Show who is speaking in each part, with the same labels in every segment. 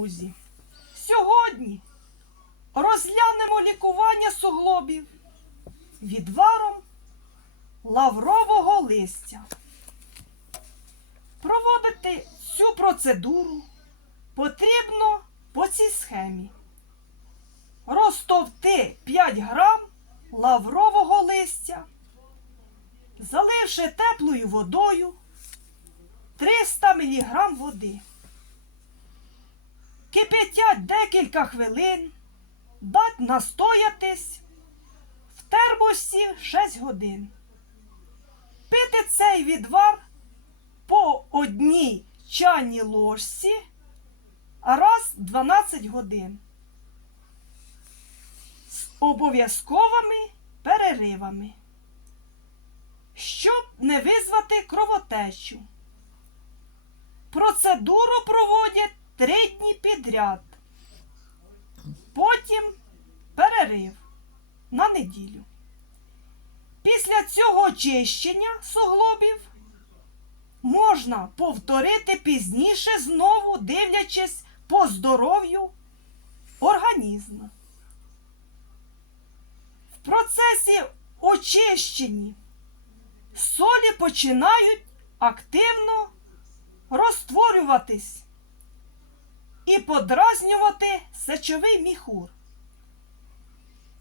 Speaker 1: друзі, сьогодні розглянемо лікування суглобів відваром лаврового листя. Проводити цю процедуру потрібно по цій схемі. Розтовти 5 грам лаврового листя, заливши теплою водою 300 мг води. Кипятять декілька хвилин, дать настоятись в термосі 6 годин. Пити цей відвар по одній чайній ложці раз 12 годин з обов'язковими переривами, щоб не визвати кровотечу. Процедуру проводять підряд. Потім перерив на неділю. Після цього очищення суглобів можна повторити пізніше, знову дивлячись по здоров'ю організму. В процесі очищення солі починають активно розтворюватись і подразнювати сечовий міхур.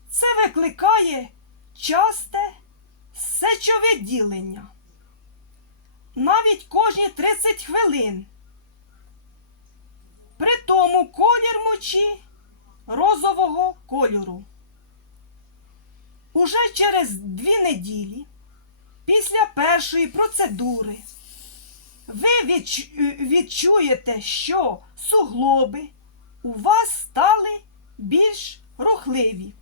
Speaker 1: Це викликає часте сечовиділення. Навіть кожні 30 хвилин. При тому колір мочі розового кольору. Уже через дві неділі після першої процедури ви е, відчуєте, що суглоби у вас стали більш рухливі.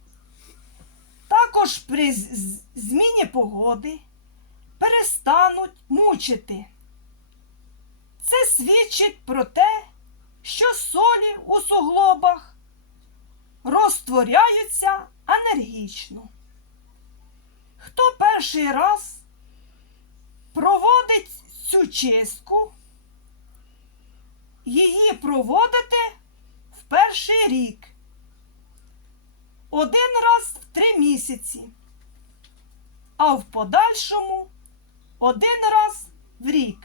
Speaker 1: Також при зміні погоди перестануть мучити. Це свідчить про те, що солі у суглобах розтворяються енергічно. Хто перший раз проводить цю чистку, її проводити в перший рік. Один раз в три місяці, а в подальшому один раз в рік.